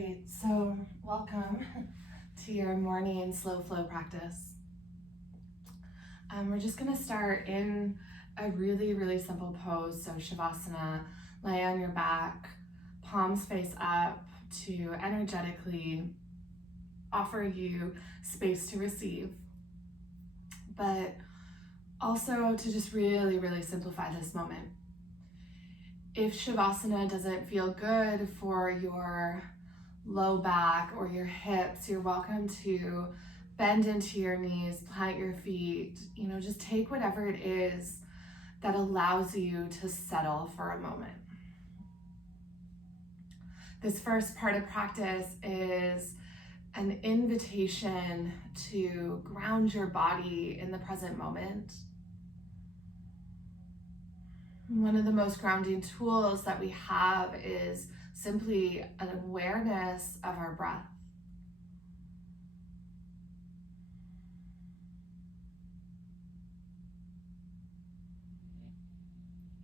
Great, so welcome to your morning slow flow practice. We're just gonna start in a really simple pose. So Shavasana, lay on your back, palms face up to energetically offer you space to receive, but also to just really simplify this moment. If Shavasana doesn't feel good for your low back or your hips, you're welcome to bend into your knees, plant your feet, just take whatever it is that allows you to settle for a moment. This first part of practice is an invitation to ground your body in the present moment. One of the most grounding tools that we have is simply an awareness of our breath.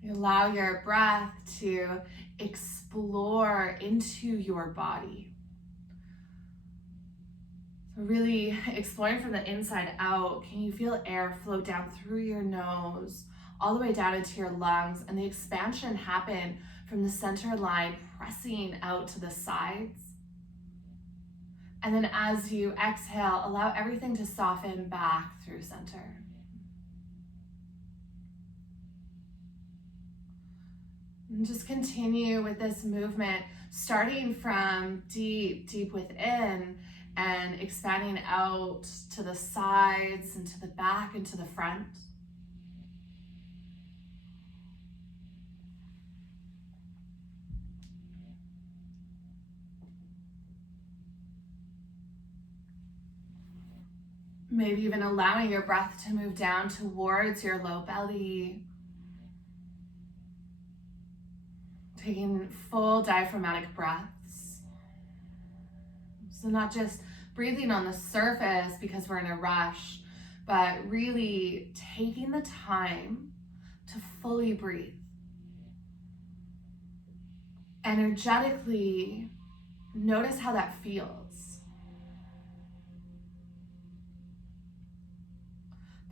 You allow your breath to explore into your body. So really exploring from the inside out, can you feel air flow down through your nose, all the way down into your lungs, and the expansion happen from the center line, pressing out to the sides. And then as you exhale, allow everything to soften back through center. And just continue with this movement, starting from deep within and expanding out to the sides and to the back and to the front. Maybe even allowing your breath to move down towards your low belly. Taking full diaphragmatic breaths. So not just breathing on the surface because we're in a rush, but really taking the time to fully breathe. Energetically, notice how that feels.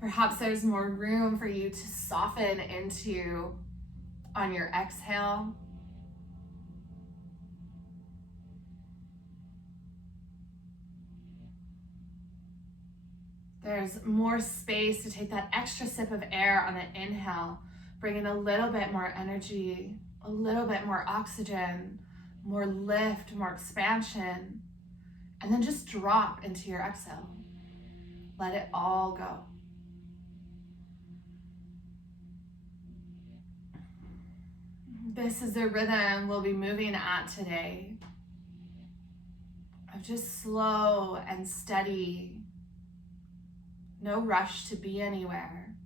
Perhaps there's more room for you to soften into on your exhale. There's more space to take that extra sip of air on the inhale, bringing a little bit more energy, a little bit more oxygen, more lift, more expansion, and then just drop into your exhale. Let it all go. This is the rhythm we'll be moving at today, of just slow and steady. No rush to be anywhere.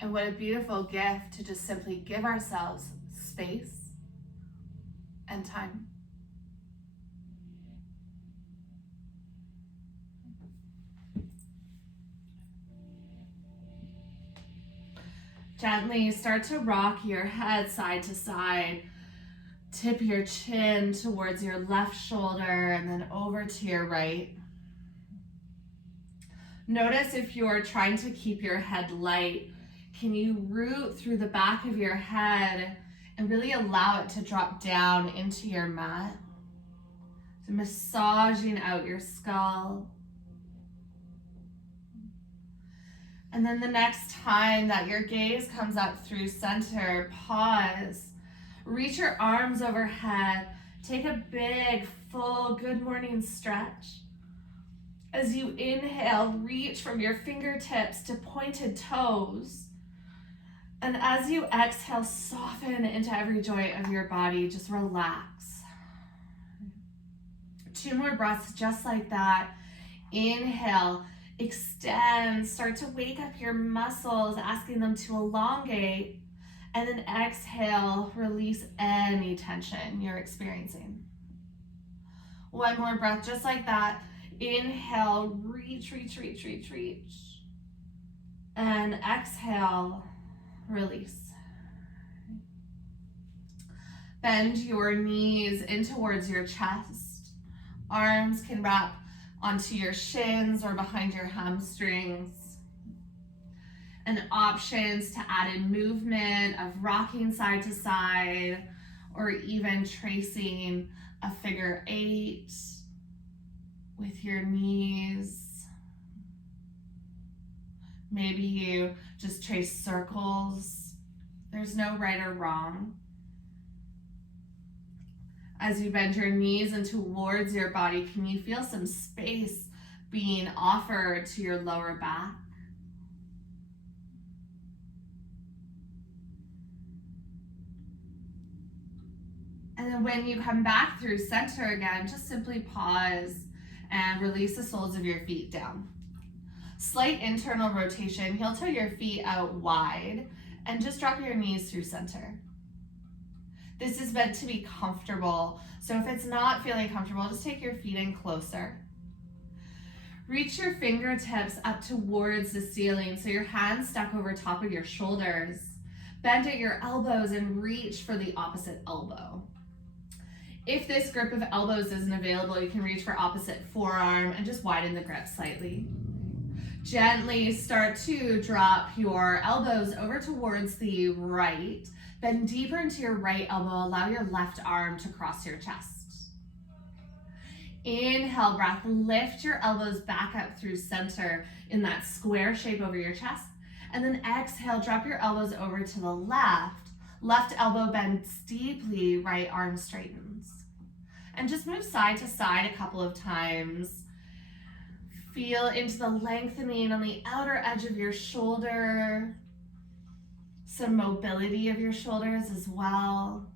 And what a beautiful gift to just simply give ourselves space and time. Gently start to rock your head side to side. Tip your chin towards your left shoulder and then over to your right. Notice if you're trying to keep your head light, can you root through the back of your head and really allow it to drop down into your mat? So massaging out your skull. And then the next time that your gaze comes up through center, pause. Reach your arms overhead. Take a big, full, good morning stretch. As you inhale, reach from your fingertips to pointed toes. And as you exhale, soften into every joint of your body. Just relax. 2 more breaths just like that. Inhale, extend, start to wake up your muscles, asking them to elongate. And then exhale, release any tension you're experiencing. 1 more breath just like that. Inhale, reach. And exhale, release. Bend your knees in towards your chest. Arms can wrap onto your shins or behind your hamstrings. And options to add in movement of rocking side to side or even tracing a figure 8 with your knees. Maybe you just trace circles. There's no right or wrong. As you bend your knees in towards your body, can you feel some space being offered to your lower back? And then when you come back through center again, just simply pause and release the soles of your feet down. Slight internal rotation, heel toe your feet out wide, and just drop your knees through center. This is meant to be comfortable, so if it's not feeling comfortable, just take your feet in closer. Reach your fingertips up towards the ceiling, so your hands stuck over top of your shoulders. Bend at your elbows and reach for the opposite elbow. If this grip of elbows isn't available, you can reach for opposite forearm and just widen the grip slightly. Gently start to drop your elbows over towards the right. Bend deeper into your right elbow. Allow your left arm to cross your chest. Inhale, breath. Lift your elbows back up through center in that square shape over your chest. And then exhale, drop your elbows over to the left. Left elbow bends deeply, right arm straightens. And just move side to side a couple of times. Feel into the lengthening on the outer edge of your shoulder. Some mobility of your shoulders as well.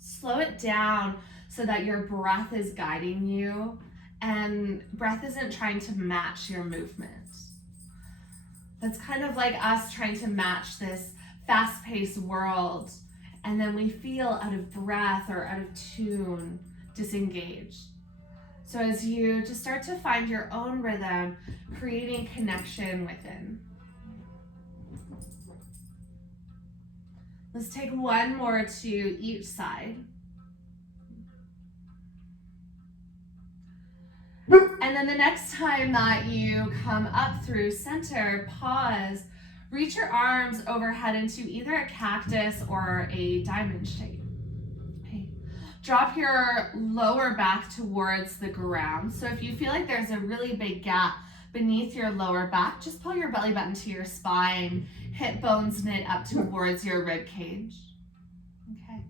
Slow it down so that your breath is guiding you and breath isn't trying to match your movement. That's kind of like us trying to match this fast-paced world, and then we feel out of breath or out of tune, disengaged. So as you just start to find your own rhythm, creating connection within. Let's take one more to each side. And then the next time that you come up through center, pause, reach your arms overhead into either a cactus or a diamond shape. Okay. Drop your lower back towards the ground. So if you feel like there's a really big gap beneath your lower back, just pull your belly button to your spine, hip bones knit up towards your rib cage. Okay.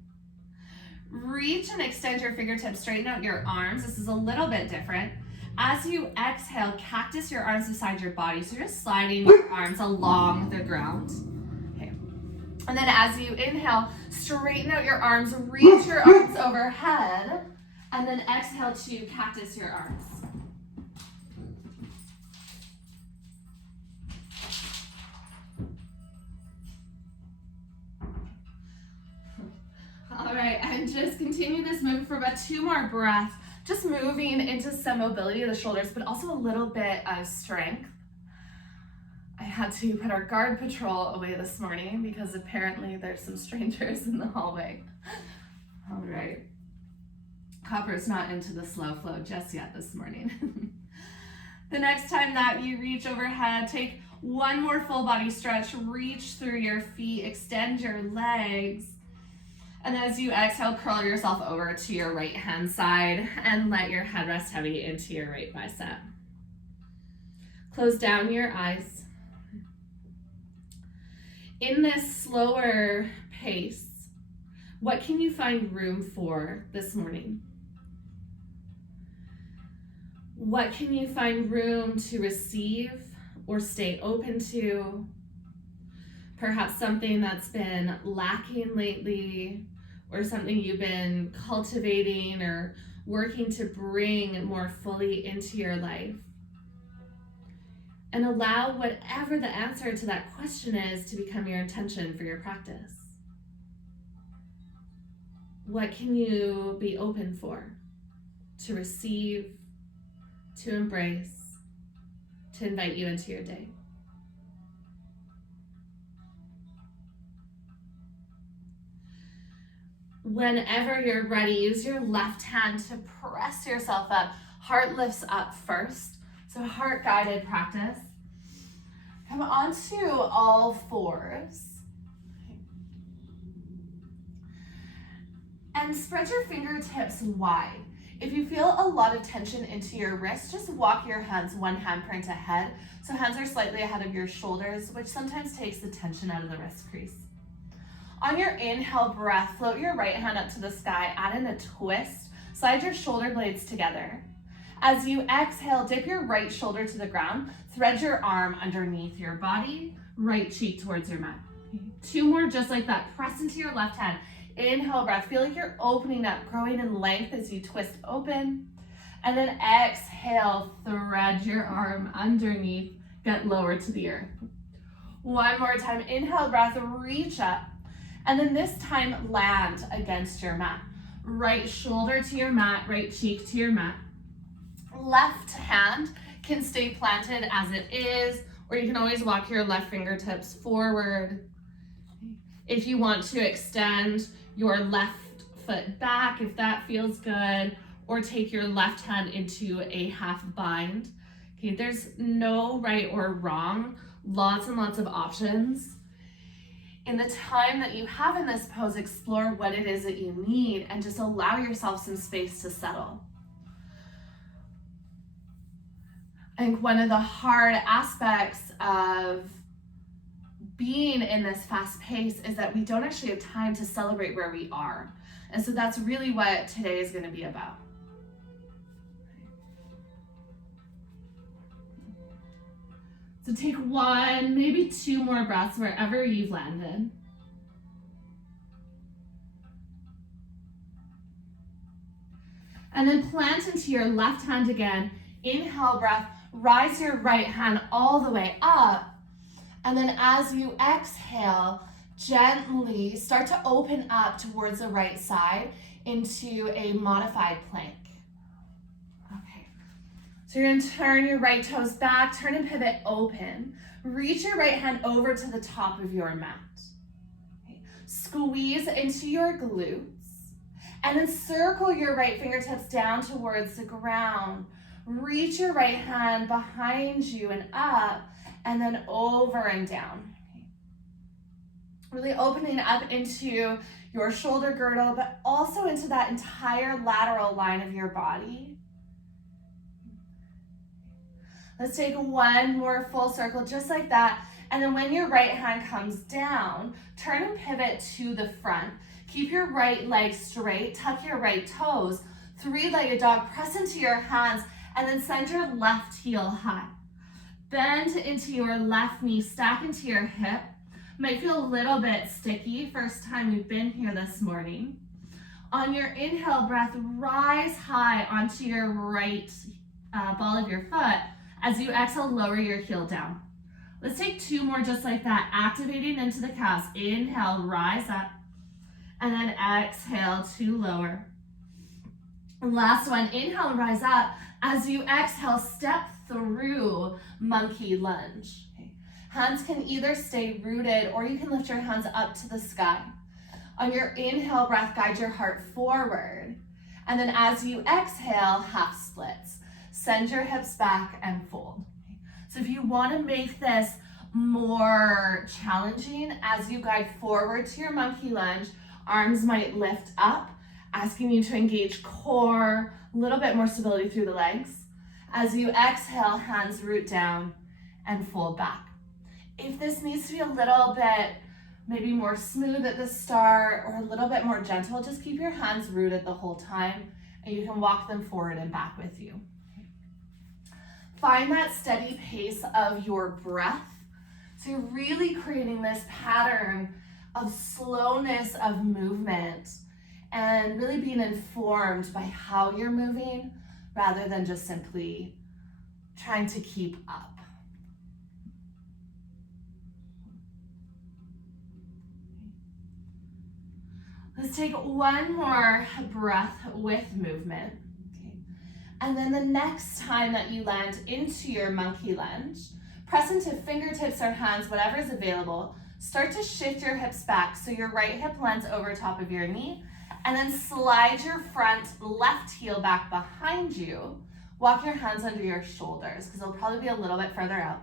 Reach and extend your fingertips, straighten out your arms. This is a little bit different. As you exhale, cactus your arms beside your body. So you're just sliding your arms along the ground. Okay. And then as you inhale, straighten out your arms, reach your arms overhead, and then exhale to cactus your arms. All right, and just continue this movement for about 2 more breaths. Just moving into some mobility of the shoulders, but also a little bit of strength. I had to put our guard patrol away this morning because apparently there's some strangers in the hallway. All right. Copper's not into the slow flow just yet this morning. The next time that you reach overhead, take one more full body stretch, reach through your feet, extend your legs. And as you exhale, curl yourself over to your right hand side and let your head rest heavy into your right bicep. Close down your eyes. In this slower pace, what can you find room for this morning? What can you find room to receive or stay open to? Perhaps something that's been lacking lately, or something you've been cultivating or working to bring more fully into your life. And allow whatever the answer to that question is to become your intention for your practice. What can you be open for, to receive, to embrace, to invite you into your day? Whenever you're ready, use your left hand to press yourself up. Heart lifts up first. So heart guided practice. Come onto all fours. And spread your fingertips wide. If you feel a lot of tension into your wrist, just walk your hands one handprint ahead. So hands are slightly ahead of your shoulders, which sometimes takes the tension out of the wrist crease. On your inhale breath, float your right hand up to the sky, add in a twist, slide your shoulder blades together. As you exhale, dip your right shoulder to the ground, thread your arm underneath your body, right cheek towards your mat. 2 more just like that. Press into your left hand. Inhale breath, feel like you're opening up, growing in length as you twist open. And then exhale, thread your arm underneath, get lower to the earth. 1 more time, inhale breath, reach up. And then this time, land against your mat. Right shoulder to your mat, right cheek to your mat. Left hand can stay planted as it is, or you can always walk your left fingertips forward. If you want to extend your left foot back, if that feels good, or take your left hand into a half bind. Okay, there's no right or wrong, lots and lots of options. In the time that you have in this pose, explore what it is that you need and just allow yourself some space to settle. I think one of the hard aspects of being in this fast pace is that we don't actually have time to celebrate where we are. And so that's really what today is going to be about. So take 1, maybe 2 more breaths wherever you've landed. And then plant into your left hand again. Inhale breath, rise your right hand all the way up. And then as you exhale, gently start to open up towards the right side into a modified plank. Okay. So you're gonna turn your right toes back, turn and pivot open. Reach your right hand over to the top of your mat. Okay. Squeeze into your glutes. And then circle your right fingertips down towards the ground. Reach your right hand behind you and up, and then over and down. Okay. Really opening up into your shoulder girdle, but also into that entire lateral line of your body. Let's take 1 more full circle, just like that. And then when your right hand comes down, turn and pivot to the front. Keep your right leg straight, tuck your right toes, 3-legged dog, press into your hands, and then send your left heel high. Bend into your left knee, stack into your hip. Might feel a little bit sticky, first time you've been here this morning. On your inhale breath, rise high onto your right ball of your foot. As you exhale, lower your heel down. Let's take 2 more just like that, activating into the calves. Inhale, rise up, and then exhale to lower. Last one, inhale, rise up. As you exhale, step through monkey lunge. Okay. Hands can either stay rooted or you can lift your hands up to the sky. On your inhale breath, guide your heart forward. And then as you exhale, half splits. Send your hips back and fold. Okay. So if you want to make this more challenging, as you guide forward to your monkey lunge, arms might lift up, asking you to engage core, a little bit more stability through the legs. As you exhale, hands root down and fold back. If this needs to be a little bit maybe more smooth at the start or a little bit more gentle, just keep your hands rooted the whole time and you can walk them forward and back with you. Find that steady pace of your breath. So you're really creating this pattern of slowness of movement and really being informed by how you're moving rather than just simply trying to keep up. Let's take 1 more breath with movement. Okay. And then the next time that you land into your monkey lunge, press into fingertips or hands, whatever is available. Start to shift your hips back so your right hip lands over top of your knee And then slide your front left heel back behind you. Walk your hands under your shoulders because they'll probably be a little bit further out.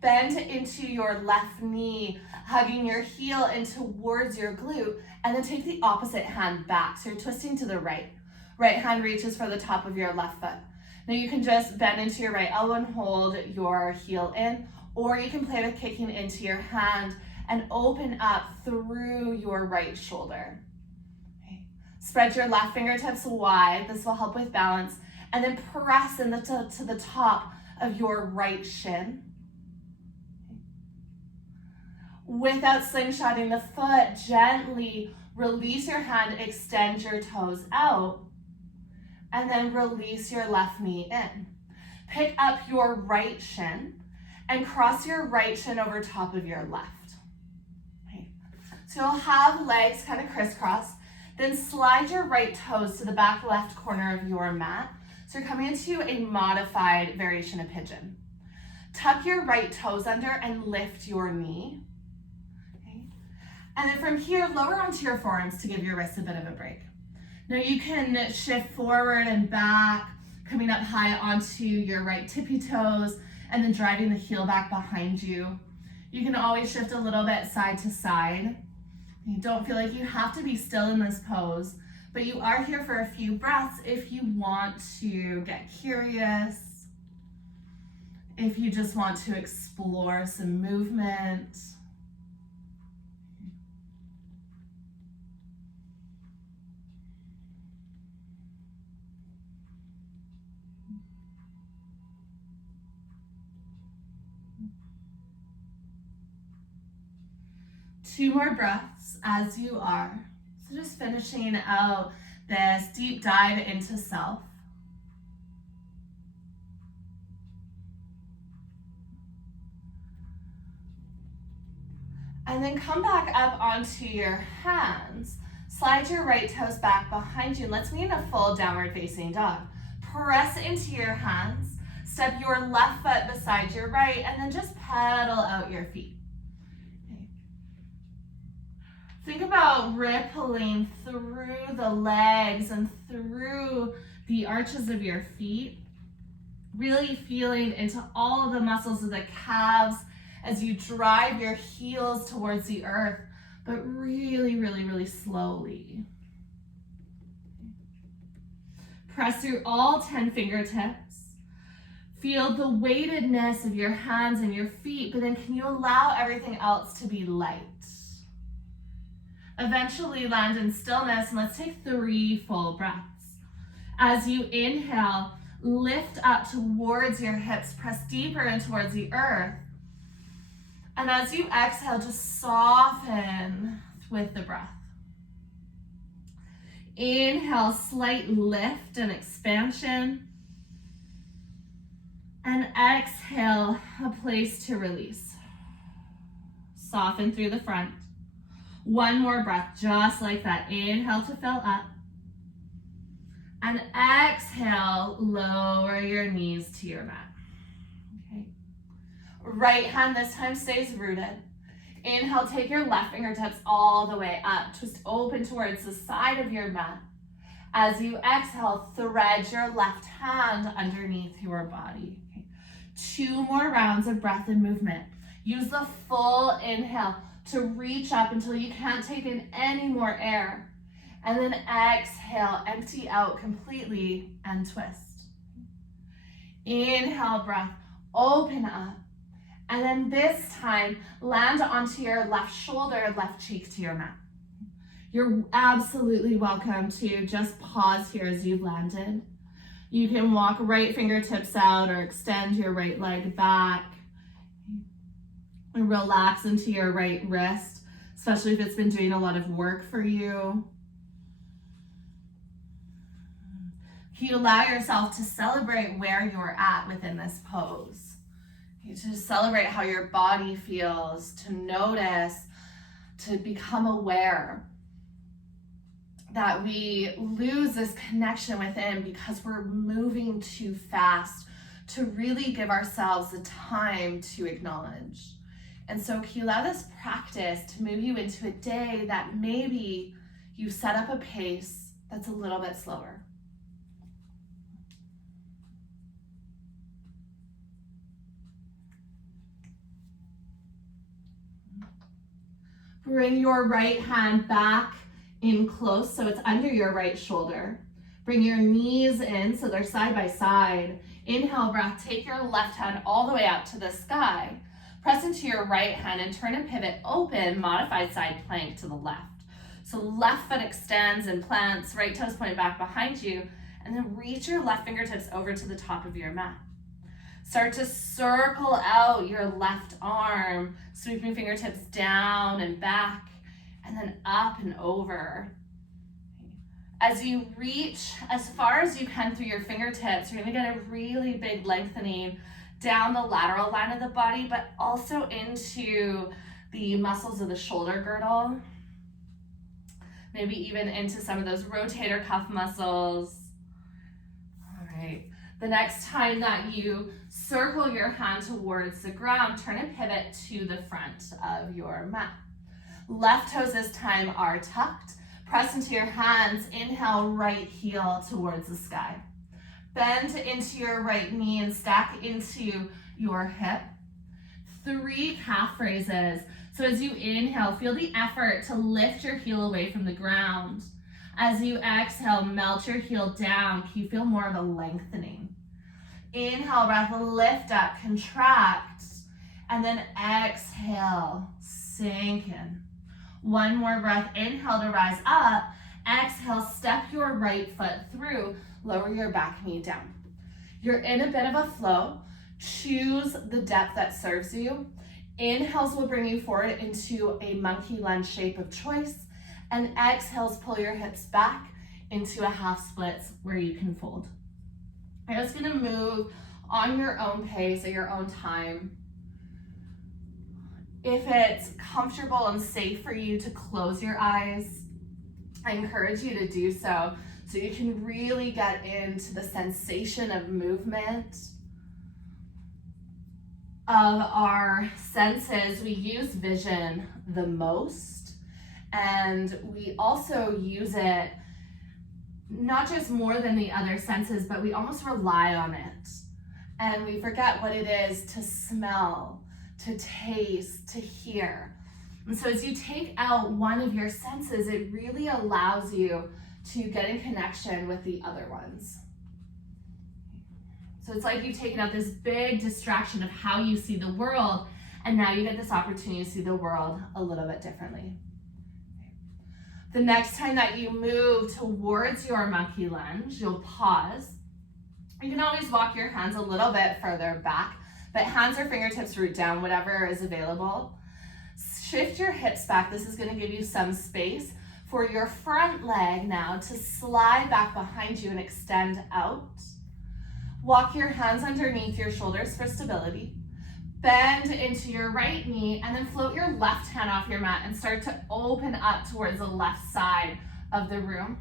Bend into your left knee, hugging your heel in towards your glute, and then take the opposite hand back. So you're twisting to the right. Right hand reaches for the top of your left foot. Now you can just bend into your right elbow and hold your heel in, or you can play with kicking into your hand and open up through your right shoulder. Okay. Spread your left fingertips wide. This will help with balance. And then press to the top of your right shin. Without slingshotting the foot, gently release your hand, extend your toes out, and then release your left knee in. Pick up your right shin and cross your right shin over top of your left. Okay. So you'll have legs kind of crisscross, then slide your right toes to the back left corner of your mat. So you're coming into a modified variation of pigeon. Tuck your right toes under and lift your knee. Okay. And then from here, lower onto your forearms to give your wrists a bit of a break. Now you can shift forward and back, coming up high onto your right tippy toes, and then driving the heel back behind you. You can always shift a little bit side to side. You don't feel like you have to be still in this pose, but you are here for a few breaths if you want to get curious, if you just want to explore some movement. Two more breaths as you are. So just finishing out this deep dive into self. And then come back up onto your hands. Slide your right toes back behind you. Let's meet in a full downward facing dog. Press into your hands. Step your left foot beside your right, and then just pedal out your feet. Think about rippling through the legs and through the arches of your feet, really feeling into all of the muscles of the calves as you drive your heels towards the earth, but really, really, really slowly. Press through all 10 fingertips. Feel the weightedness of your hands and your feet, but then can you allow everything else to be light? Eventually land in stillness, and let's take 3 full breaths. As you inhale, lift up towards your hips, press deeper in towards the earth. And as you exhale, just soften with the breath. Inhale, slight lift and expansion. And exhale, a place to release. Soften through the front. One more breath, just like that. Inhale to fill up. And exhale, lower your knees to your mat. Okay. Right hand this time stays rooted. Inhale, take your left fingertips all the way up. Twist open towards the side of your mat. As you exhale, thread your left hand underneath your body. Okay. 2 more rounds of breath and movement. Use the full inhale to reach up until you can't take in any more air. And then exhale, empty out completely and twist. Inhale, breath, open up. And then this time, land onto your left shoulder, left cheek to your mat. You're absolutely welcome to just pause here as you've landed. You can walk right fingertips out or extend your right leg back. And relax into your right wrist, especially if it's been doing a lot of work for you. Can you allow yourself to celebrate where you're at within this pose? To celebrate how your body feels, to notice, to become aware that we lose this connection within because we're moving too fast to really give ourselves the time to acknowledge. And so can you allow this practice to move you into a day that maybe you set up a pace that's a little bit slower. Bring your right hand back in close so it's under your right shoulder. Bring your knees in so they're side by side. Inhale, breath, take your left hand all the way up to the sky. Press into your right hand and turn and pivot open, modified side plank to the left. So left foot extends and plants, right toes point back behind you, and then reach your left fingertips over to the top of your mat. Start to circle out your left arm, sweeping fingertips down and back, and then up and over. As you reach as far as you can through your fingertips, you're gonna get a really big lengthening down the lateral line of the body, but also into the muscles of the shoulder girdle. Maybe even into some of those rotator cuff muscles. All right. The next time that you circle your hand towards the ground, turn and pivot to the front of your mat. Left toes this time are tucked. Press into your hands. Inhale, right heel towards the sky. Bend into your right knee and stack into your hip. 3 calf raises. So as you inhale, feel the effort to lift your heel away from the ground. As you exhale, melt your heel down. Can you feel more of a lengthening? Inhale, breath, lift up, contract, and then exhale, sink in. One more breath, inhale to rise up. Exhale, step your right foot through, lower your back knee down. You're in a bit of a flow. Choose the depth that serves you. Inhales will bring you forward into a monkey lunge shape of choice, and exhales pull your hips back into a half splits where you can fold. You're just gonna move on your own pace at your own time. If it's comfortable and safe for you to close your eyes, I encourage you to do so you can really get into the sensation of movement. Of our senses, we use vision the most, and we also use it not just more than the other senses, but we almost rely on it. And we forget what it is to smell, to taste, to hear. And so as you take out one of your senses, it really allows you to get in connection with the other ones. So it's like you've taken out this big distraction of how you see the world, and now you get this opportunity to see the world a little bit differently. The next time that you move towards your monkey lunge, you'll pause. You can always walk your hands a little bit further back, but hands or fingertips root down, whatever is available. Shift your hips back. This is going to give you some space for your front leg now to slide back behind you and extend out. Walk your hands underneath your shoulders for stability. Bend into your right knee and then float your left hand off your mat and start to open up towards the left side of the room.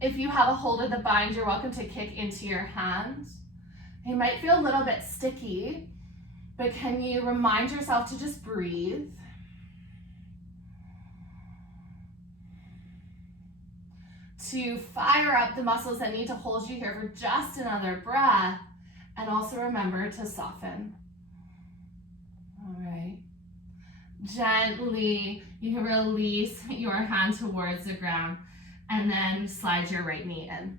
If you have a hold of the bind, you're welcome to kick into your hands. It might feel a little bit sticky, but can you remind yourself to just breathe? To fire up the muscles that need to hold you here for just another breath, and also remember to soften. All right. Gently, you can release your hand towards the ground and then slide your right knee in.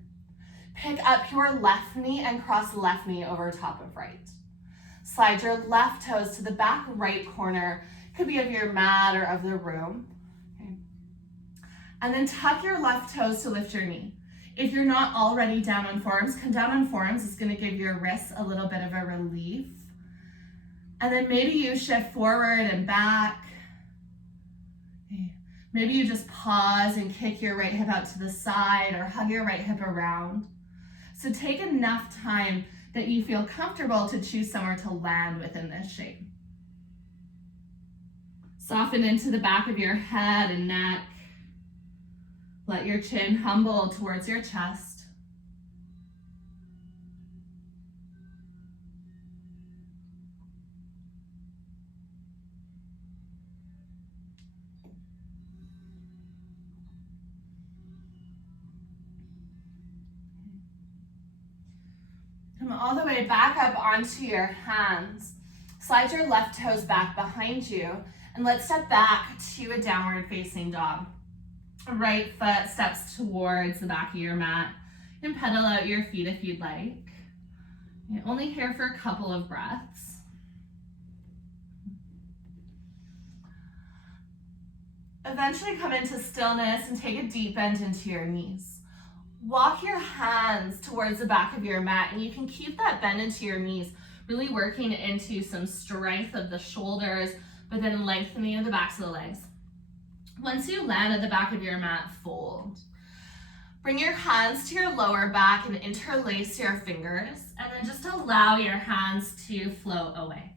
Pick up your left knee and cross left knee over top of right. Slide your left toes to the back right corner, could be of your mat or of the room. And then tuck your left toes to lift your knee. If you're not already down on forearms, come down on forearms. It's going to give your wrists a little bit of a relief. And then maybe you shift forward and back. Maybe you just pause and kick your right hip out to the side or hug your right hip around. So take enough time that you feel comfortable to choose somewhere to land within this shape. Soften into the back of your head and neck. Let your chin humble towards your chest. all the way back up onto your hands. Slide your left toes back behind you, and let's step back to a downward facing dog. Right foot steps towards the back of your mat, and pedal out your feet if you'd like. You're only here for a couple of breaths. Eventually come into stillness and take a deep bend into your knees. Walk your hands towards the back of your mat, and you can keep that bend into your knees, really working into some strength of the shoulders, but then lengthening of the backs of the legs. Once you land at the back of your mat, fold. Bring your hands to your lower back and interlace your fingers, and then just allow your hands to float away.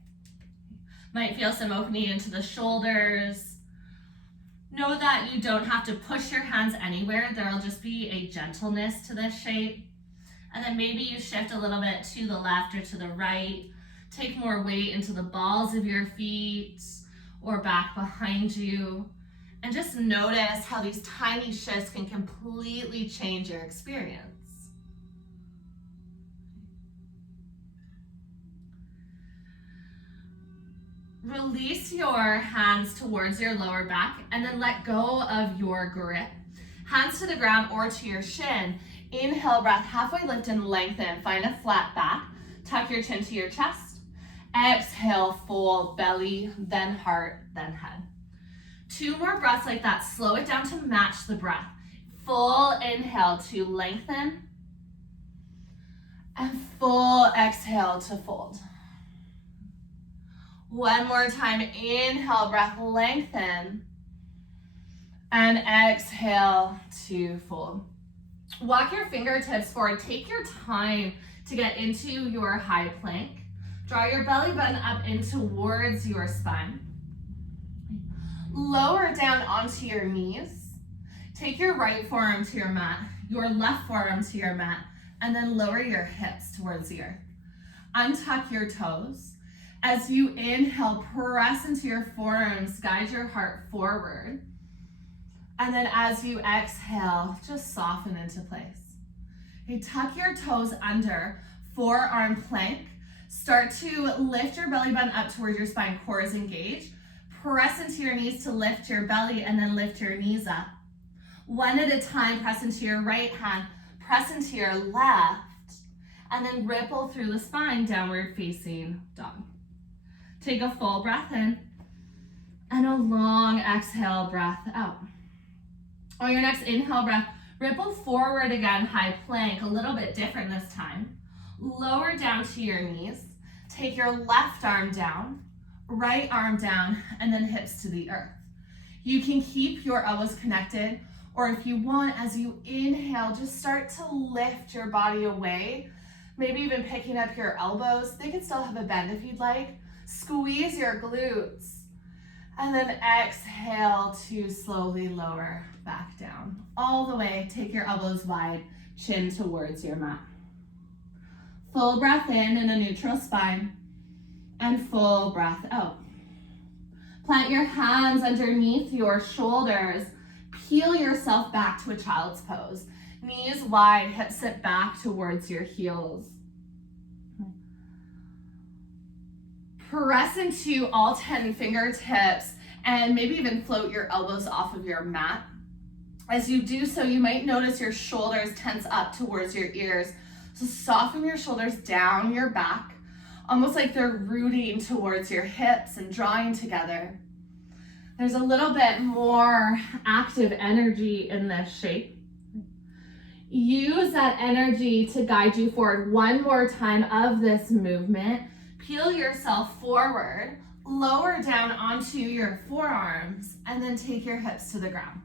Might feel some opening into the shoulders. Know that you don't have to push your hands anywhere. There'll just be a gentleness to this shape. And then maybe you shift a little bit to the left or to the right. Take more weight into the balls of your feet or back behind you. And just notice how these tiny shifts can completely change your experience. Release your hands towards your lower back and then let go of your grip. Hands to the ground or to your shin. Inhale, breath, halfway lift and lengthen. Find a flat back. Tuck your chin to your chest. Exhale, fold, belly, then heart, then head. 2 more breaths like that. Slow it down to match the breath. Full inhale to lengthen. And full exhale to fold. One more time. Inhale, breath, lengthen. And exhale to fold. Walk your fingertips forward. Take your time to get into your high plank. Draw your belly button up in towards your spine. Lower down onto your knees. Take your right forearm to your mat, your left forearm to your mat, and then lower your hips towards the earth. Untuck your toes. As you inhale, press into your forearms, guide your heart forward. And then as you exhale, just soften into place. Okay, tuck your toes under, forearm plank. Start to lift your belly button up towards your spine, core is engaged. Press into your knees to lift your belly and then lift your knees up. One at a time, press into your right hand, press into your left, and then ripple through the spine, downward facing dog. Take a full breath in and a long exhale, breath out. On your next inhale breath, ripple forward again, high plank, a little bit different this time. Lower down to your knees. Take your left arm down, right arm down, and then hips to the earth. You can keep your elbows connected, or if you want, as you inhale, just start to lift your body away, maybe even picking up your elbows. They can still have a bend if you'd like. Squeeze your glutes, and then exhale to slowly lower back down. All the way, take your elbows wide, chin towards your mat. Full breath in a neutral spine, and full breath out. Plant your hands underneath your shoulders. Peel yourself back to a child's pose. Knees wide, hips sit back towards your heels. Press into all 10 fingertips and maybe even float your elbows off of your mat. As you do so, you might notice your shoulders tense up towards your ears. So soften your shoulders down your back, almost like they're rooting towards your hips and drawing together. There's a little bit more active energy in this shape. Use that energy to guide you forward. One more time of this movement. Peel yourself forward, lower down onto your forearms, and then take your hips to the ground.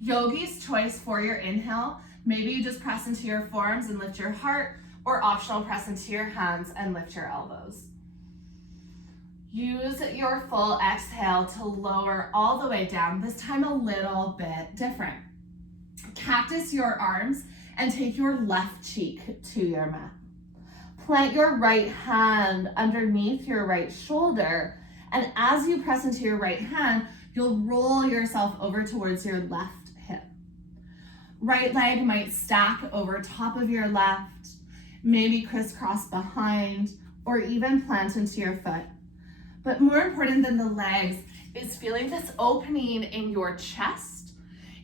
Yogi's choice for your inhale. Maybe you just press into your forearms and lift your heart, or optional, press into your hands and lift your elbows. Use your full exhale to lower all the way down, this time a little bit different. Cactus your arms and take your left cheek to your mat. Plant your right hand underneath your right shoulder, and as you press into your right hand, you'll roll yourself over towards your left hip. Right leg might stack over top of your left. maybe crisscross behind, or even plant into your foot. But more important than the legs is feeling this opening in your chest,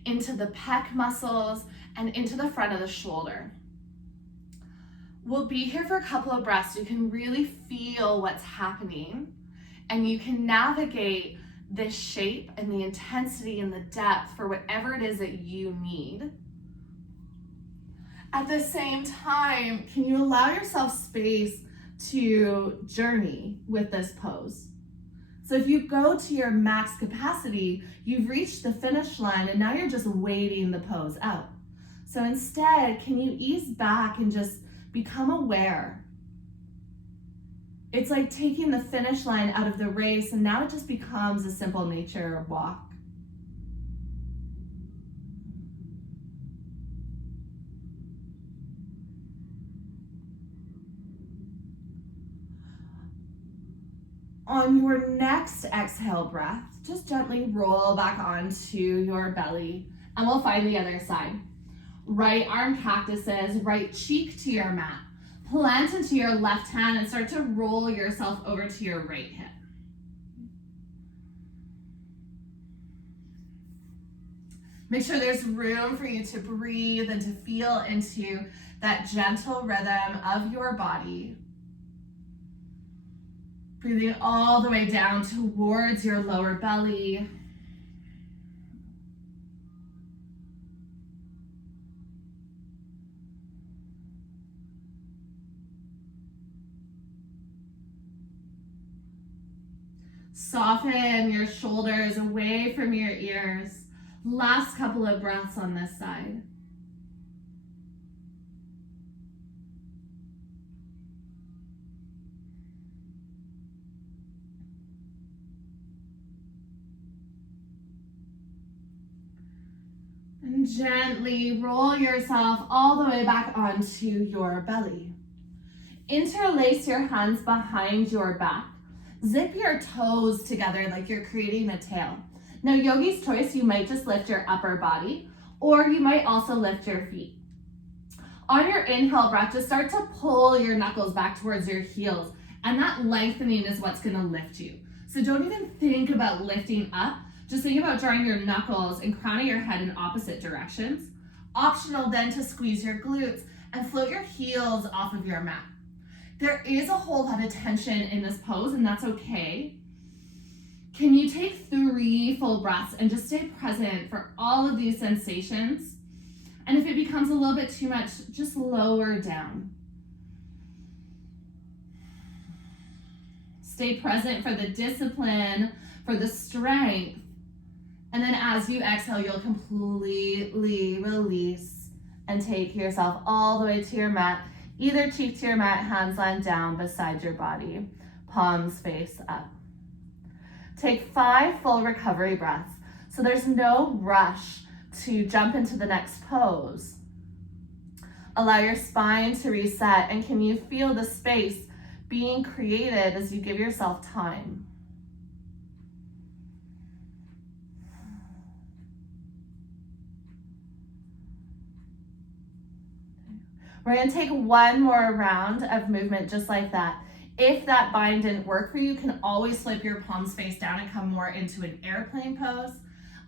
into the pec muscles, and into the front of the shoulder. We'll be here for a couple of breaths. You can really feel what's happening, and you can navigate this shape and the intensity and the depth for whatever it is that you need. At the same time, can you allow yourself space to journey with this pose? So if you go to your max capacity, you've reached the finish line and now you're just waiting the pose out. So instead, can you ease back and just become aware? It's like taking the finish line out of the race, and now it just becomes a simple nature walk. On your next exhale breath, just gently roll back onto your belly, and we'll find the other side. Right arm cactuses, right cheek to your mat. Plant into your left hand and start to roll yourself over to your right hip. Make sure there's room for you to breathe and to feel into that gentle rhythm of your body. Breathing all the way down towards your lower belly. Soften your shoulders away from your ears. Last couple of breaths on this side. And gently roll yourself all the way back onto your belly. Interlace your hands behind your back. Zip your toes together like you're creating a tail. Now, yogi's choice, you might just lift your upper body, or you might also lift your feet. On your inhale breath, just start to pull your knuckles back towards your heels, and that lengthening is what's gonna lift you. So don't even think about lifting up. Just think about drawing your knuckles and crown of your head in opposite directions. Optional then to squeeze your glutes and float your heels off of your mat. There is a whole lot of tension in this pose, and that's okay. Can you take 3 full breaths and just stay present for all of these sensations? And if it becomes a little bit too much, just lower down. Stay present for the discipline, for the strength. And then as you exhale, you'll completely release and take yourself all the way to your mat. Either cheek to your mat, hands lying down beside your body, palms face up. Take 5 full recovery breaths. So there's no rush to jump into the next pose. Allow your spine to reset, and can you feel the space being created as you give yourself time? We're gonna take one more round of movement just like that. If that bind didn't work for you, you can always flip your palms face down and come more into an airplane pose.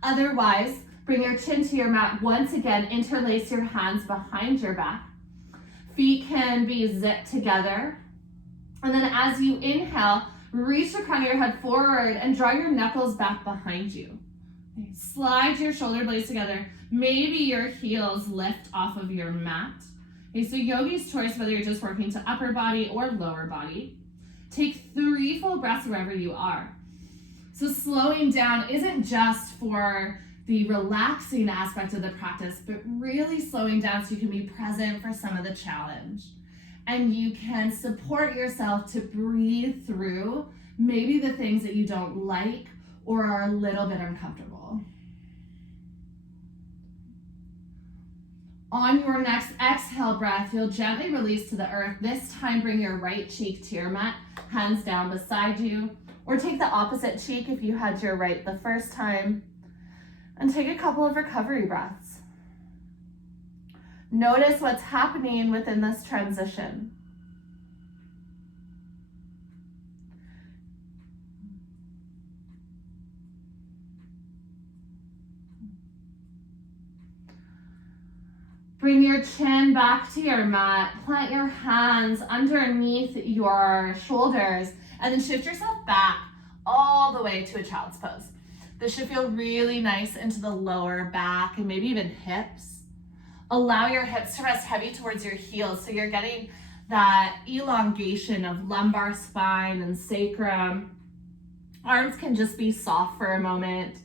Otherwise, bring your chin to your mat. Once again, interlace your hands behind your back. Feet can be zipped together. And then as you inhale, reach the crown of your head forward and draw your knuckles back behind you. Slide your shoulder blades together. Maybe your heels lift off of your mat. Okay, so yogi's choice, whether you're just working to upper body or lower body. Take 3 full breaths wherever you are. So slowing down isn't just for the relaxing aspect of the practice, but really slowing down so you can be present for some of the challenge. And you can support yourself to breathe through maybe the things that you don't like or are a little bit uncomfortable. On your next exhale breath, you'll gently release to the earth. This time, bring your right cheek to your mat, hands down beside you, or take the opposite cheek if you had your right the first time, and take a couple of recovery breaths. Notice what's happening within this transition. Bring your chin back to your mat. Plant your hands underneath your shoulders and then shift yourself back all the way to a child's pose. This should feel really nice into the lower back and maybe even hips. Allow your hips to rest heavy towards your heels so you're getting that elongation of lumbar spine and sacrum. Arms can just be soft for a moment.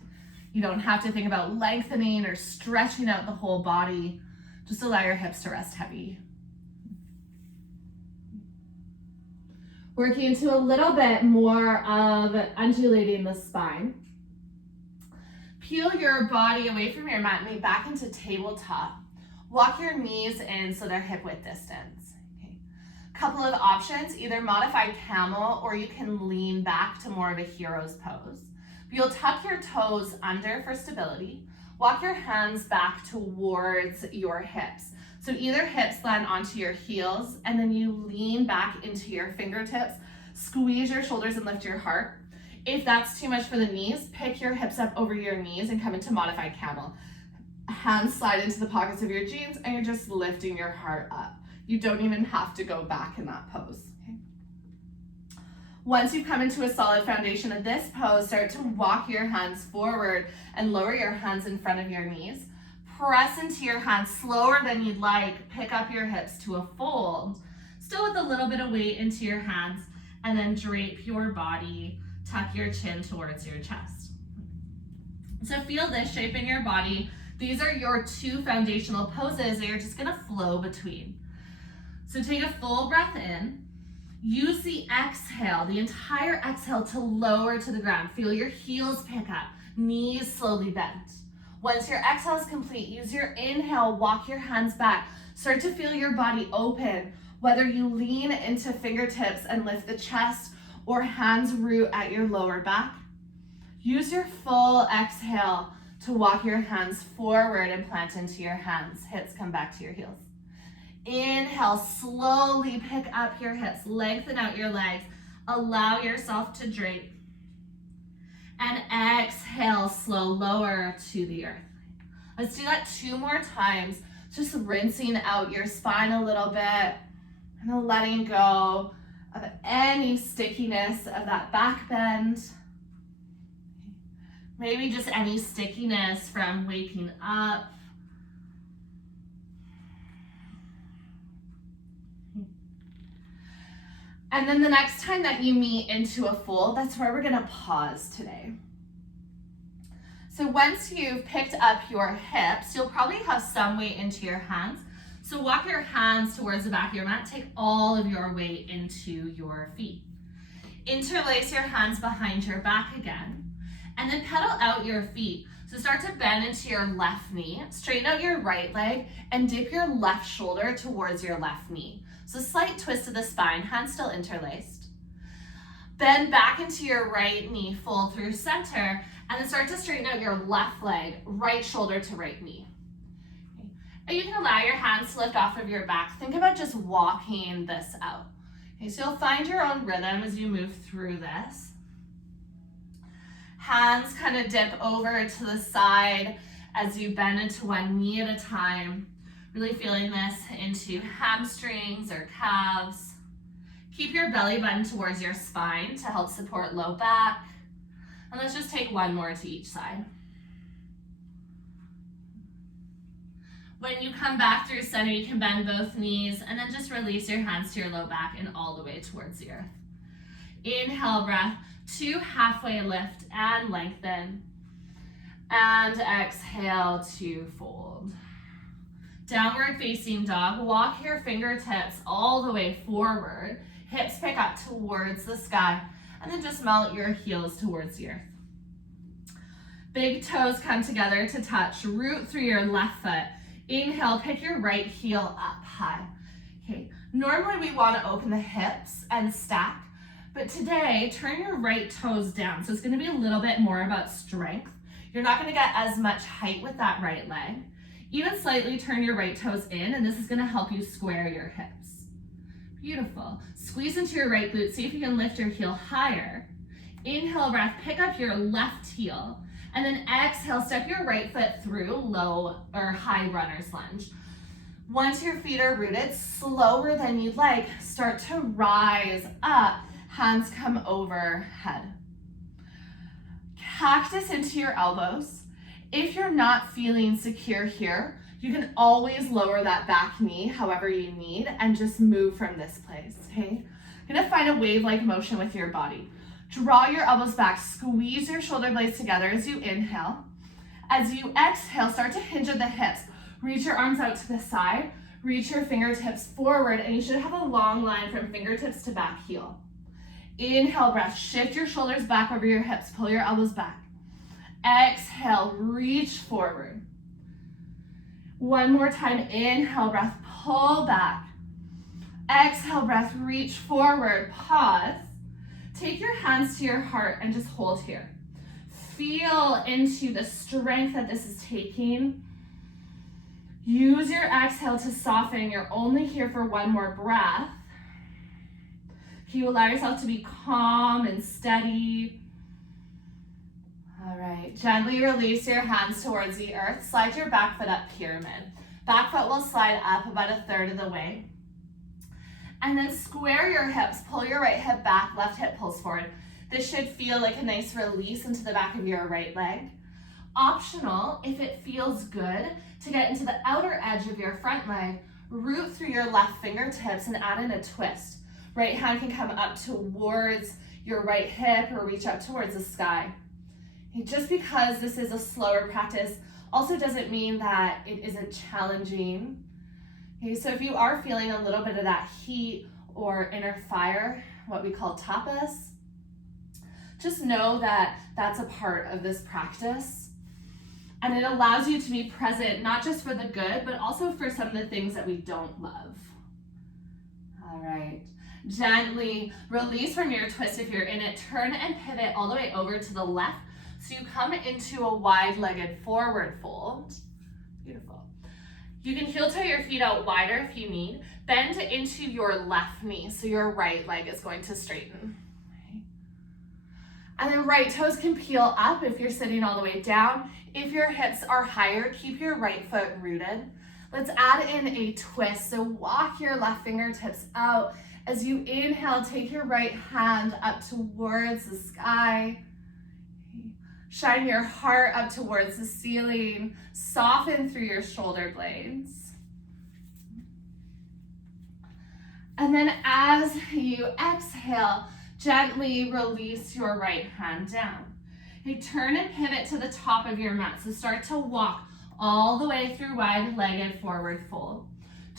You don't have to think about lengthening or stretching out the whole body. Just allow your hips to rest heavy. Working into a little bit more of undulating the spine. Peel your body away from your mat and lay back into tabletop. Walk your knees in so they're hip width distance. Okay. Couple of options, either modified camel or you can lean back to more of a hero's pose. You'll tuck your toes under for stability. Walk your hands back towards your hips. So either hips land onto your heels and then you lean back into your fingertips, squeeze your shoulders and lift your heart. If that's too much for the knees, pick your hips up over your knees and come into modified camel. Hands slide into the pockets of your jeans and you're just lifting your heart up. You don't even have to go back in that pose. Okay? Once you've come into a solid foundation of this pose, start to walk your hands forward and lower your hands in front of your knees. Press into your hands slower than you'd like. Pick up your hips to a fold, still with a little bit of weight into your hands, and then drape your body. Tuck your chin towards your chest. So feel this shape in your body. These are your two foundational poses that you're just gonna flow between. So take a full breath in. Use the exhale, the entire exhale, to lower to the ground. Feel your heels pick up, knees slowly bend. Once your exhale is complete, use your inhale, walk your hands back. Start to feel your body open, whether you lean into fingertips and lift the chest or hands root at your lower back. Use your full exhale to walk your hands forward and plant into your hands. Hips come back to your heels. Inhale, slowly pick up your hips, lengthen out your legs, allow yourself to drape. And exhale, slow, lower to the earth. Let's do that 2 more times, just rinsing out your spine a little bit and letting go of any stickiness of that back bend. Maybe just any stickiness from waking up. And then the next time that you meet into a fold, that's where we're gonna pause today. So once you've picked up your hips, you'll probably have some weight into your hands. So walk your hands towards the back of your mat. Take all of your weight into your feet. Interlace your hands behind your back again. And then pedal out your feet. So start to bend into your left knee. Straighten out your right leg and dip your left shoulder towards your left knee. So slight twist of the spine, hands still interlaced. Bend back into your right knee, fold through center, and then start to straighten out your left leg, right shoulder to right knee. Okay. And you can allow your hands to lift off of your back. Think about just walking this out. Okay, so you'll find your own rhythm as you move through this. Hands kind of dip over to the side as you bend into one knee at a time. Really feeling this into hamstrings or calves. Keep your belly button towards your spine to help support low back. And let's just take 1 more to each side. When you come back through center, you can bend both knees and then just release your hands to your low back and all the way towards the earth. Inhale, breath, 2 halfway lift and lengthen. And exhale to fold. Downward facing dog, walk your fingertips all the way forward. Hips pick up towards the sky, and then just melt your heels towards the earth. Big toes come together to touch. Root through your left foot. Inhale, pick your right heel up high. Okay, normally we want to open the hips and stack, but today, turn your right toes down. So it's going to be a little bit more about strength. You're not going to get as much height with that right leg. Even slightly turn your right toes in, and this is gonna help you square your hips. Beautiful. Squeeze into your right glute. See if you can lift your heel higher. Inhale, breath, pick up your left heel, and then exhale, step your right foot through low or high runner's lunge. Once your feet are rooted, slower than you'd like, start to rise up, hands come overhead. Cactus into your elbows. If you're not feeling secure here, you can always lower that back knee however you need and just move from this place, okay? You're gonna find a wave-like motion with your body. Draw your elbows back, squeeze your shoulder blades together as you inhale. As you exhale, start to hinge at the hips. Reach your arms out to the side, reach your fingertips forward, and you should have a long line from fingertips to back heel. Inhale, breath, shift your shoulders back over your hips, pull your elbows back. Exhale, reach forward. One more time, inhale, breath, pull back. Exhale, breath, reach forward, pause. Take your hands to your heart and just hold here. Feel into the strength that this is taking. Use your exhale to soften. You're only here for one more breath. Can you allow yourself to be calm and steady? All right, gently release your hands towards the earth. Slide your back foot up, pyramid. Back foot will slide up about a third of the way. And then square your hips, pull your right hip back, left hip pulls forward. This should feel like a nice release into the back of your right leg. Optional, if it feels good, to get into the outer edge of your front leg, root through your left fingertips and add in a twist. Right hand can come up towards your right hip or reach up towards the sky. Okay, just because this is a slower practice also doesn't mean that it isn't challenging. Okay, so if you are feeling a little bit of that heat or inner fire, what we call tapas, just know that that's a part of this practice. And it allows you to be present, not just for the good, but also for some of the things that we don't love. All right, gently release from your twist if you're in it. Turn and pivot all the way over to the left. So you come into a wide-legged forward fold. Beautiful. You can heel toe your feet out wider if you need. Bend into your left knee, so your right leg is going to straighten. Okay. And then right toes can peel up if you're sitting all the way down. If your hips are higher, keep your right foot rooted. Let's add in a twist. So walk your left fingertips out. As you inhale, take your right hand up towards the sky. Shine your heart up towards the ceiling. Soften through your shoulder blades. And then as you exhale, gently release your right hand down. Okay, turn and pivot to the top of your mat. So start to walk all the way through wide-legged forward fold.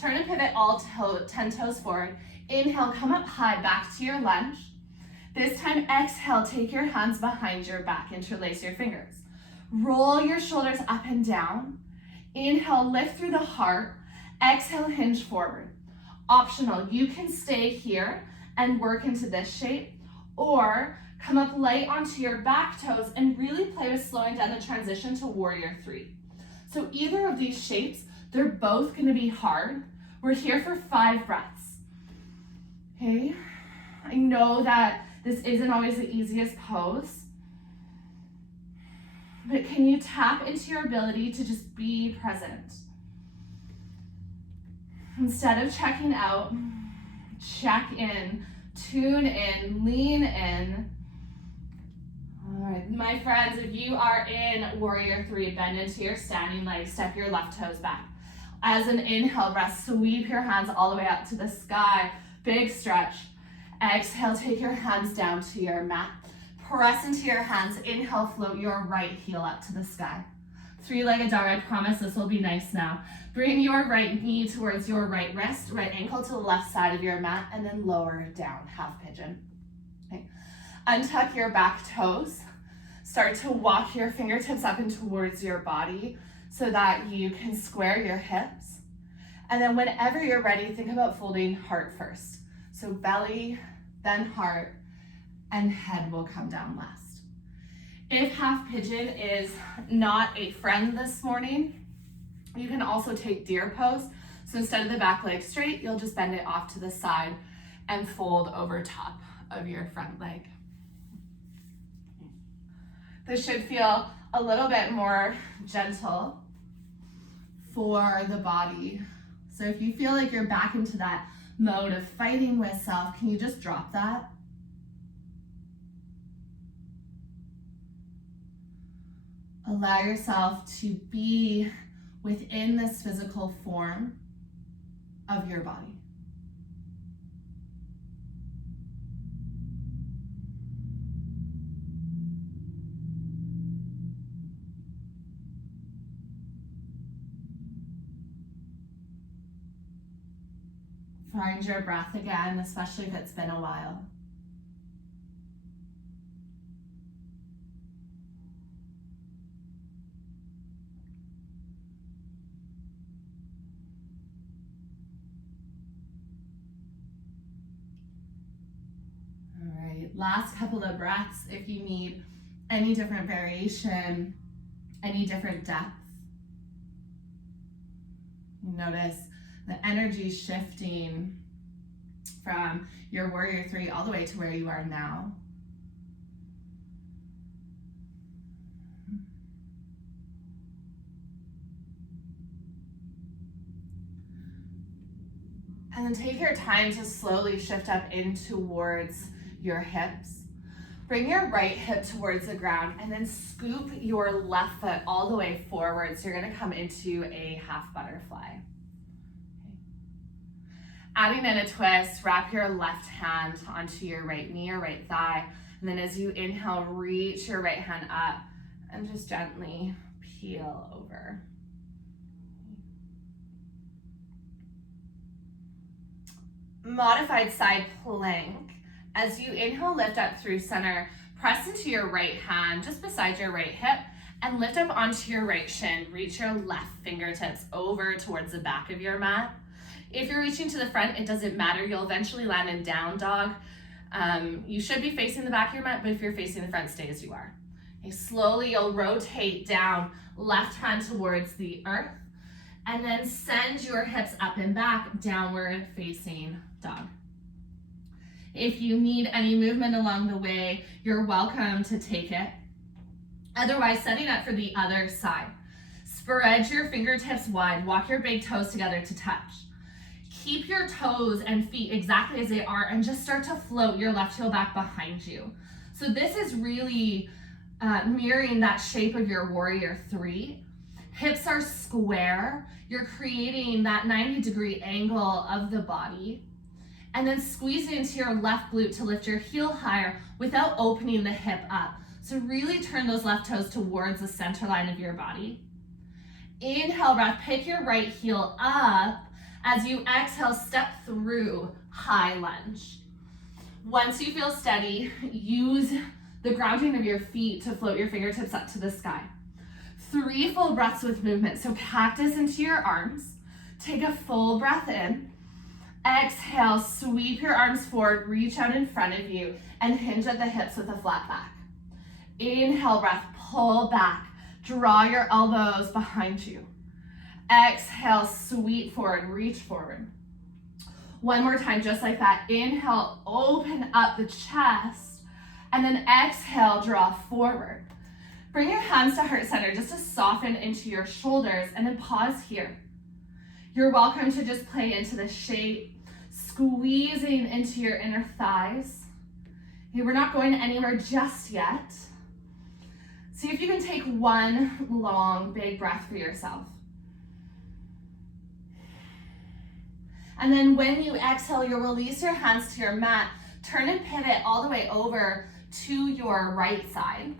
Turn and pivot all 10 toes forward. Inhale, come up high, back to your lunge. This time, exhale, take your hands behind your back, interlace your fingers. Roll your shoulders up and down. Inhale, lift through the heart. Exhale, hinge forward. Optional, you can stay here and work into this shape, or come up light onto your back toes and really play with slowing down the transition to warrior three. So either of these shapes, they're both gonna be hard. We're here for 5 breaths. Okay, I know that this isn't always the easiest pose, but can you tap into your ability to just be present? Instead of checking out, check in, tune in, lean in. All right, my friends, if you are in warrior three, bend into your standing legs, step your left toes back. As an inhale breath, sweep your hands all the way up to the sky, big stretch. Exhale, take your hands down to your mat. Press into your hands, inhale, float your right heel up to the sky. 3-legged dog, I promise this will be nice now. Bring your right knee towards your right wrist, right ankle to the left side of your mat, and then lower down, half pigeon. Okay. Untuck your back toes. Start to walk your fingertips up and towards your body so that you can square your hips. And then whenever you're ready, think about folding heart first. So belly, then heart, and head will come down last. If half pigeon is not a friend this morning, You can also take deer pose. So instead of the back leg straight, you'll just bend it off to the side and fold over top of your front leg. This should feel a little bit more gentle for the body. So if you feel like you're back into that mode of fighting with self, can you just drop that? Allow yourself to be within this physical form of your body. Find your breath again, especially if it's been a while. All right, last couple of breaths. If you need any different variation, any different depth, notice the energy shifting from your warrior 3 all the way to where you are now. And then take your time to slowly shift up in towards your hips. Bring your right hip towards the ground and then scoop your left foot all the way forward. So you're gonna come into a half butterfly. Okay. Adding in a twist, wrap your left hand onto your right knee or right thigh. And then as you inhale, reach your right hand up and just gently peel over. Modified side plank. As you inhale, lift up through center, press into your right hand just beside your right hip and lift up onto your right shin. Reach your left fingertips over towards the back of your mat. If you're reaching to the front, it doesn't matter. You'll eventually land in down dog. You should be facing the back of your mat, but if you're facing the front, stay as you are. Okay, slowly you'll rotate down, left hand towards the earth, and then send your hips up and back, downward facing dog. If you need any movement along the way, you're welcome to take it. Otherwise, setting up for the other side. Spread your fingertips wide, walk your big toes together to touch. Keep your toes and feet exactly as they are and just start to float your left heel back behind you. So this is really mirroring that shape of your warrior 3. Hips are square. You're creating that 90-degree angle of the body. And then squeeze into your left glute to lift your heel higher without opening the hip up. So really turn those left toes towards the center line of your body. Inhale, breath, pick your right heel up. As you exhale, step through high lunge. Once you feel steady, use the grounding of your feet to float your fingertips up to the sky. 3 full breaths with movement. So cactus into your arms. Take a full breath in. Exhale, sweep your arms forward, reach out in front of you, and hinge at the hips with a flat back. Inhale, breath, pull back. Draw your elbows behind you. Exhale, sweep forward, reach forward. One more time, just like that. Inhale, open up the chest, and then exhale, draw forward. Bring your hands to heart center just to soften into your shoulders, and then pause here. You're welcome to just play into the shape, squeezing into your inner thighs. Okay, we're not going anywhere just yet. See if you can take one long, big breath for yourself. And then when you exhale, you'll release your hands to your mat, turn and pivot all the way over to your right side.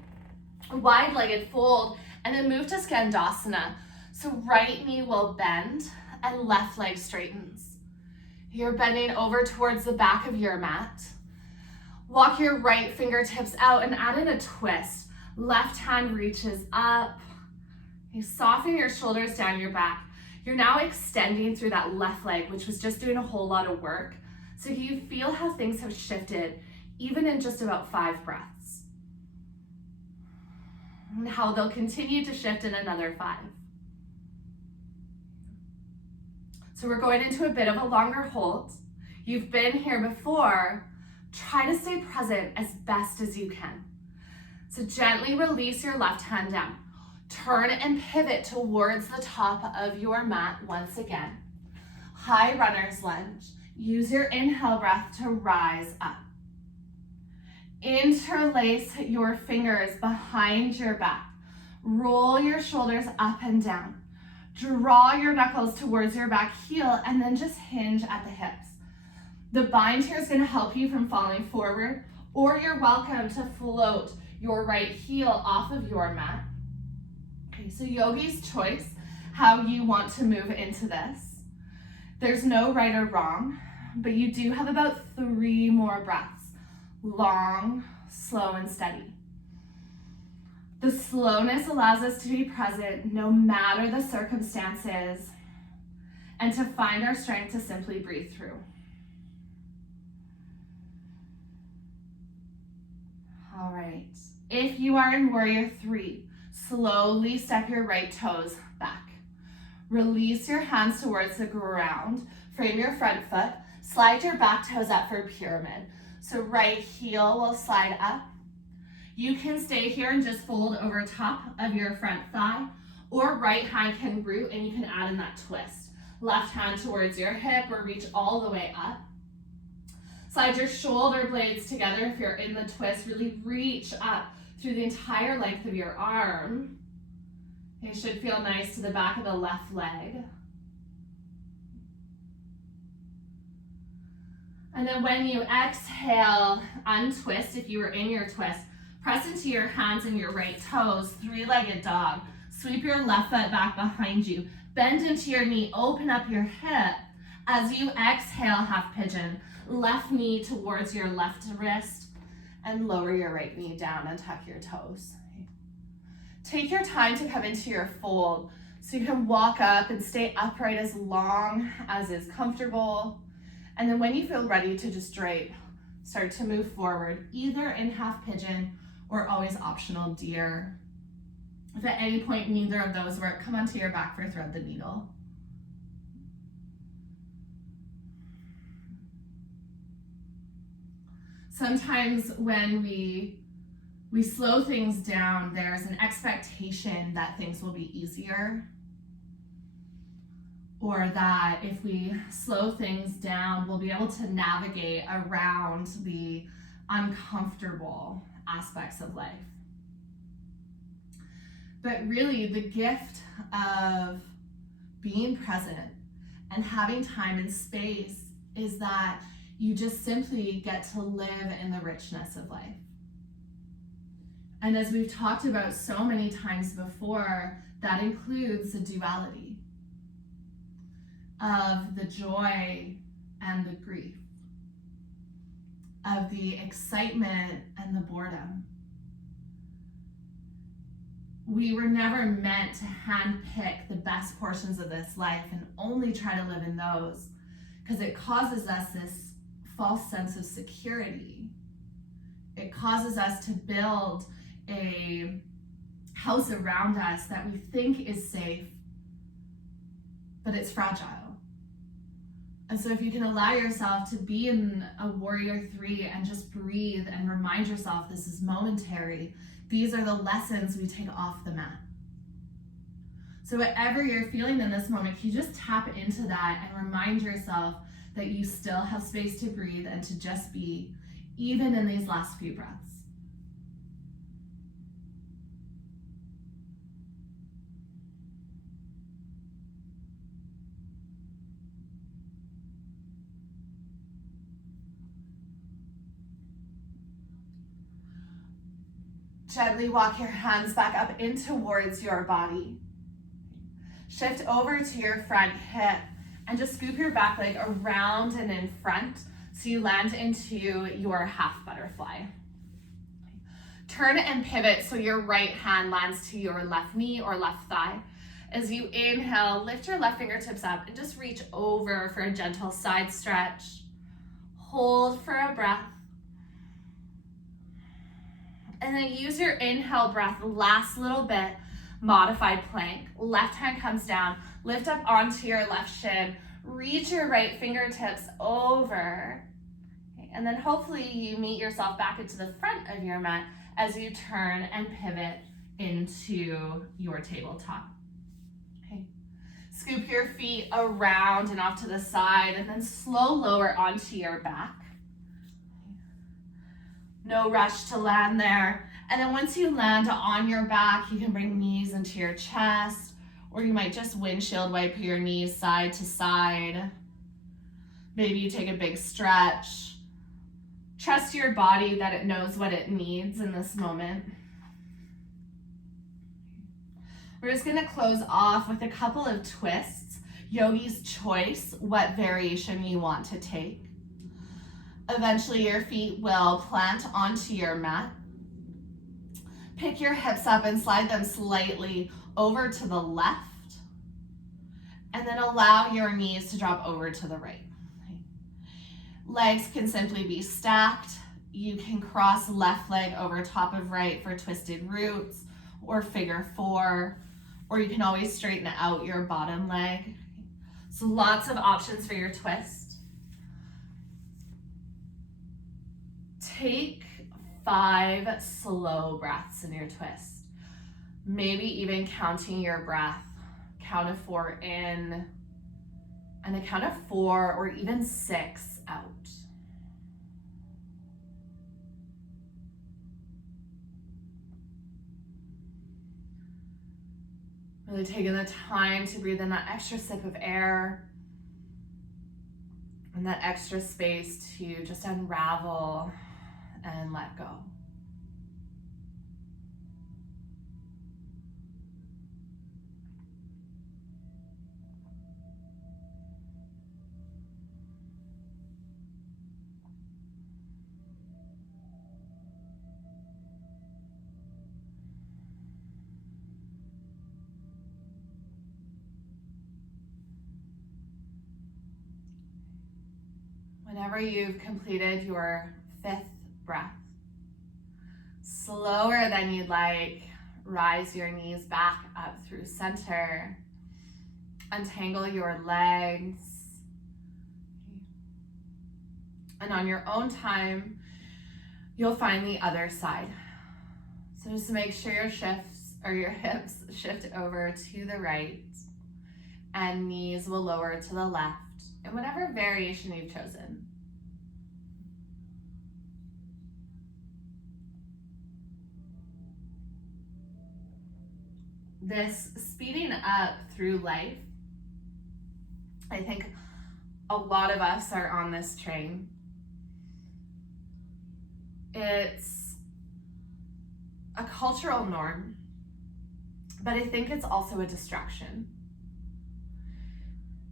Wide-legged fold, and then move to Skandasana. So right knee will bend and left leg straightens. You're bending over towards the back of your mat. Walk your right fingertips out and add in a twist. Left hand reaches up. You soften your shoulders down your back. You're now extending through that left leg, which was just doing a whole lot of work. So you feel how things have shifted, even in just about 5 breaths. And how they'll continue to shift in another 5. So we're going into a bit of a longer hold. You've been here before. Try to stay present as best as you can. So gently release your left hand down. Turn and pivot towards the top of your mat once again. High runner's lunge. Use your inhale breath to rise up. Interlace your fingers behind your back. Roll your shoulders up and down. Draw your knuckles towards your back heel and then just hinge at the hips. The bind here is going to help you from falling forward, or you're welcome to float your right heel off of your mat. Okay, so yogi's choice, how you want to move into this. There's no right or wrong, but you do have about 3 more breaths. Long, slow, and steady. The slowness allows us to be present no matter the circumstances and to find our strength to simply breathe through. All right. If you are in Warrior 3, slowly step your right toes back. Release your hands towards the ground. Frame your front foot. Slide your back toes up for pyramid. So right heel will slide up. You can stay here and just fold over top of your front thigh, or right hand can root and you can add in that twist. Left hand towards your hip or reach all the way up. Slide your shoulder blades together if you're in the twist. Really reach up through the entire length of your arm. It should feel nice to the back of the left leg. And then when you exhale, untwist if you were in your twist. Press into your hands and your right toes, 3-legged dog. Sweep your left foot back behind you. Bend into your knee, open up your hip. As you exhale, half pigeon. Left knee towards your left wrist and lower your right knee down and tuck your toes. Take your time to come into your fold so you can walk up and stay upright as long as is comfortable. And then when you feel ready to just drape, start to move forward, either in half pigeon or always optional deer. If at any point neither of those work, come onto your back for thread the needle. Sometimes when we slow things down, there's an expectation that things will be easier, or that if we slow things down, we'll be able to navigate around the uncomfortable aspects of life. But really, the gift of being present and having time and space is that you just simply get to live in the richness of life. And as we've talked about so many times before, that includes the duality of the joy and the grief, of the excitement and the boredom. We were never meant to handpick the best portions of this life and only try to live in those, because it causes us this false sense of security. It causes us to build a house around us that we think is safe, but it's fragile. And so if you can allow yourself to be in a Warrior 3 and just breathe and remind yourself this is momentary, these are the lessons we take off the mat. So whatever you're feeling in this moment, can you just tap into that and remind yourself that you still have space to breathe and to just be, even in these last few breaths. Gently walk your hands back up in towards your body. Shift over to your front hip and just scoop your back leg around and in front so you land into your half butterfly. Turn and pivot so your right hand lands to your left knee or left thigh. As you inhale, lift your left fingertips up and just reach over for a gentle side stretch. Hold for a breath. And then use your inhale breath, last little bit, modified plank. Left hand comes down, lift up onto your left shin, Reach your right fingertips over. Okay, and then hopefully you meet yourself back into the front of your mat as you turn and pivot into your tabletop. Okay. Scoop your feet around and off to the side and then slow lower onto your back. No rush to land there. And then once you land on your back, you can bring knees into your chest, or you might just windshield wipe your knees side to side. Maybe you take a big stretch. Trust your body that it knows what it needs in this moment. We're just gonna close off with a couple of twists. Yogi's choice, what variation you want to take. Eventually your feet will plant onto your mat. Pick your hips up and slide them slightly over to the left. And then allow your knees to drop over to the right. Legs can simply be stacked. You can cross left leg over top of right for twisted roots or figure four, or you can always straighten out your bottom leg. So lots of options for your twist. Take 5 slow breaths in your twist. Maybe even counting your breath. Count of 4 in, and a count of 4 or even 6 out. Really taking the time to breathe in that extra sip of air and that extra space to just unravel and let go. Whenever you've completed your 5th breath, slower than you'd like, rise your knees back up through center. Untangle your legs. And on your own time, you'll find the other side. So just make sure your hips shift over to the right and knees will lower to the left in whatever variation you've chosen. This speeding up through life, I think a lot of us are on this train. It's a cultural norm, but I think it's also a distraction.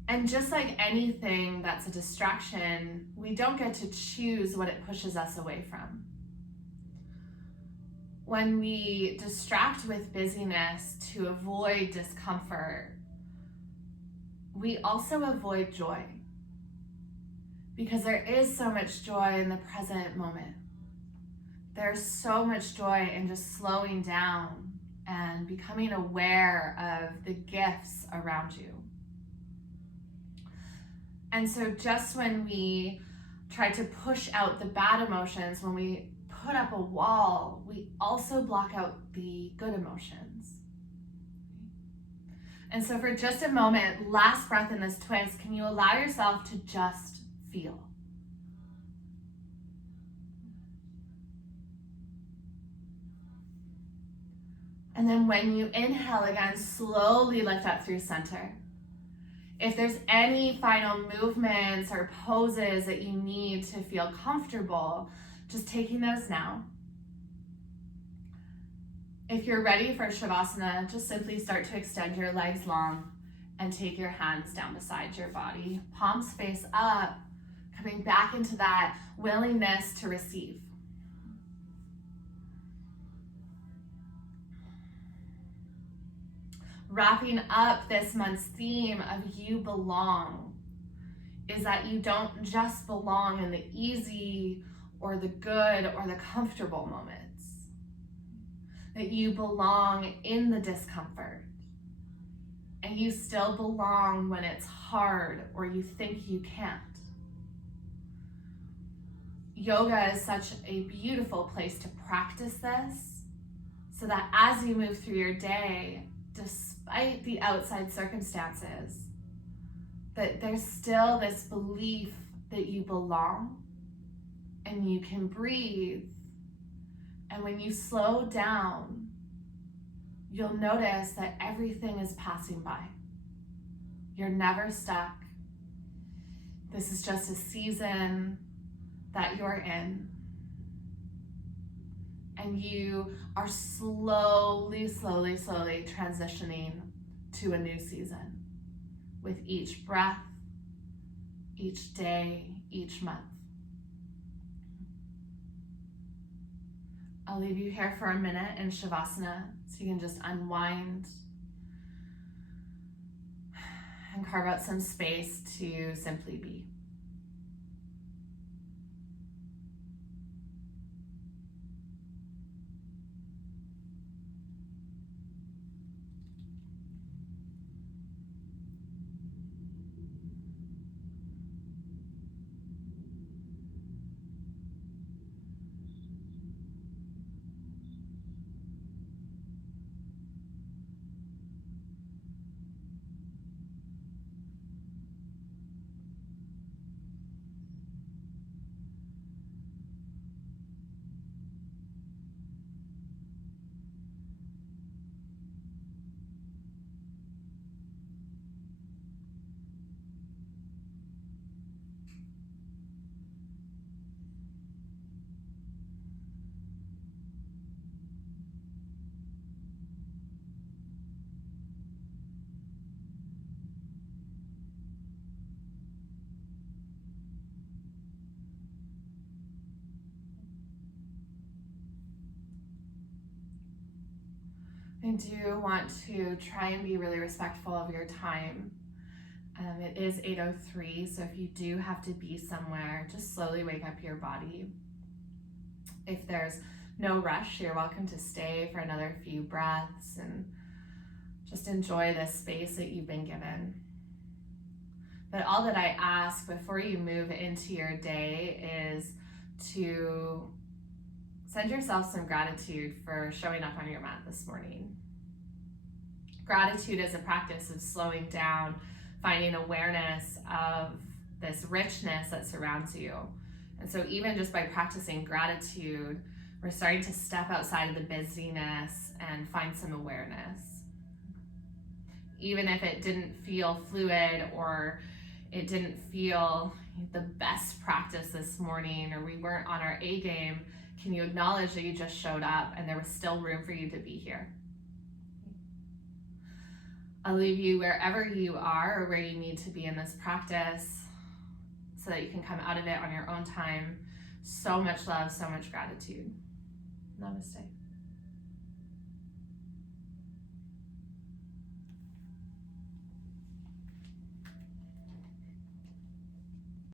And just like anything that's a distraction, we don't get to choose what it pushes us away from. When we distract with busyness to avoid discomfort, we also avoid joy, because there is so much joy in the present moment. There's so much joy in just slowing down and becoming aware of the gifts around you. And so just when we try to push out the bad emotions, when we put up a wall, we also block out the good emotions. And so for just a moment, last breath in this twist, can you allow yourself to just feel? And then when you inhale again, slowly lift up through center. If there's any final movements or poses that you need to feel comfortable, just taking those now. If you're ready for Shavasana, just simply start to extend your legs long and take your hands down beside your body. Palms face up, coming back into that willingness to receive. Wrapping up this month's theme of you belong is that you don't just belong in the easy or the good or the comfortable moments, that you belong in the discomfort and you still belong when it's hard or you think you can't. Yoga is such a beautiful place to practice this, so that as you move through your day, despite the outside circumstances, that there's still this belief that you belong and you can breathe. And when you slow down, you'll notice that everything is passing by. You're never stuck. This is just a season that you're in. And you are slowly transitioning to a new season with each breath, each day, each month. I'll leave you here for a minute in Shavasana so you can just unwind and carve out some space to simply be. I do want to try and be really respectful of your time. It is 8:03, so if you do have to be somewhere, just slowly wake up your body. If there's no rush, you're welcome to stay for another few breaths and just enjoy this space that you've been given. But all that I ask before you move into your day is to send yourself some gratitude for showing up on your mat this morning. Gratitude is a practice of slowing down, finding awareness of this richness that surrounds you. And so even just by practicing gratitude, we're starting to step outside of the busyness and find some awareness. Even if it didn't feel fluid or it didn't feel the best practice this morning, or we weren't on our A game, can you acknowledge that you just showed up and there was still room for you to be here? I'll leave you wherever you are or where you need to be in this practice so that you can come out of it on your own time. So much love, so much gratitude. Namaste.